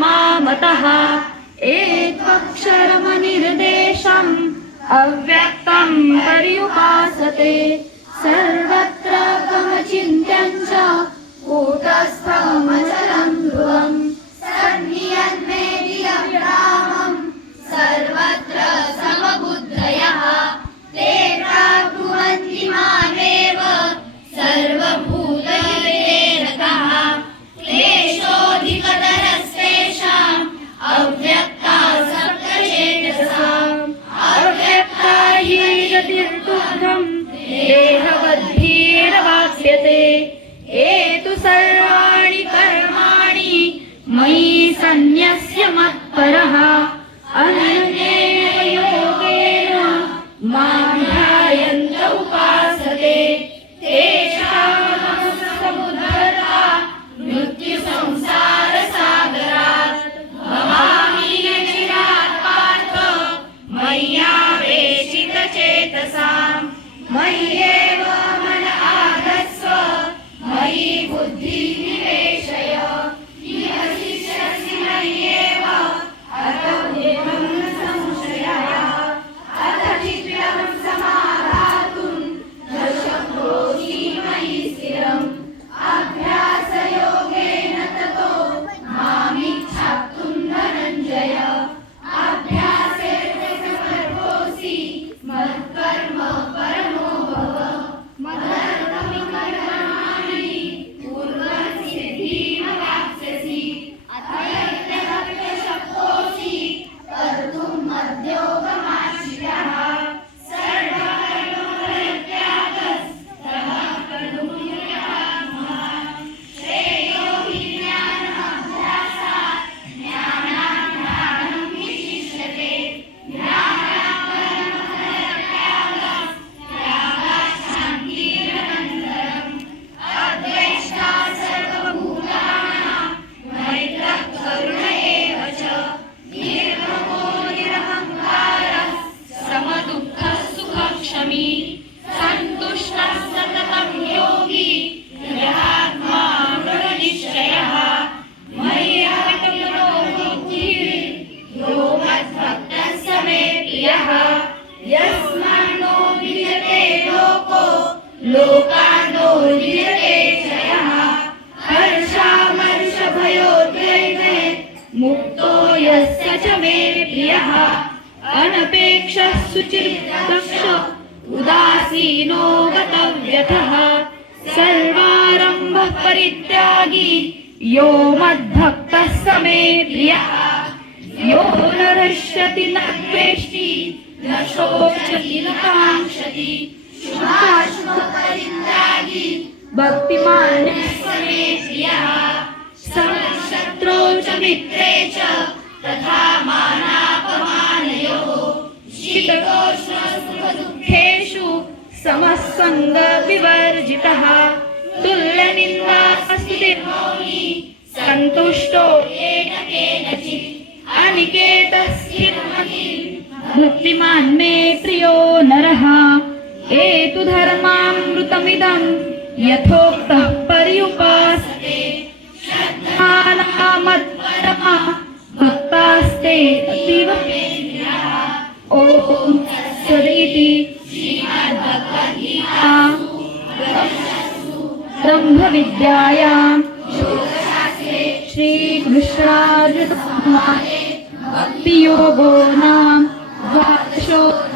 मामतः एत्वक्षरमनिर्देशम् अव्यक्तं पर्युपासते सर्वत्र देहबद्धीरवाप्यते हे तु सर्वाणि कर्माणि मयि सन्न्यस्य मत्परः. अनन्येन योगेन मां ध्यायन्त उपासते तेषां मृत्युसंसारसागरात् भवामि चिरात् पार्थ मय्यावेशितचेतसाम् यस्मान्नो विजते लोको लोकानो विजते च यः मुक्तो यस्य च मे प्रियः. अनपेक्षः सुचिर्दक्ष उदासीनो गतव्यथः. सर्वारम्भः परित्यागी यो मद्भक्तः समे प्रियः. यो न हृष्यति न न शुभाशुभपरित्यागी भक्तिमान् स प्रियः। समशत्रौ च मित्रे च तथा मानापमानयोः। शीतोष्णसुखदुःखेषु सन्तुष्टो येन केनचित्। भक्तिमान् मे प्रियो नरः। एतु धर्मामृतमिदं यथोक्तः पर्युपासते। श्रद्धानामत्परमा भक्तास्ते अतीव ॐ सदिति ब्रह्मविद्यायाम् ब्रह्मविद्यायां नाम। show.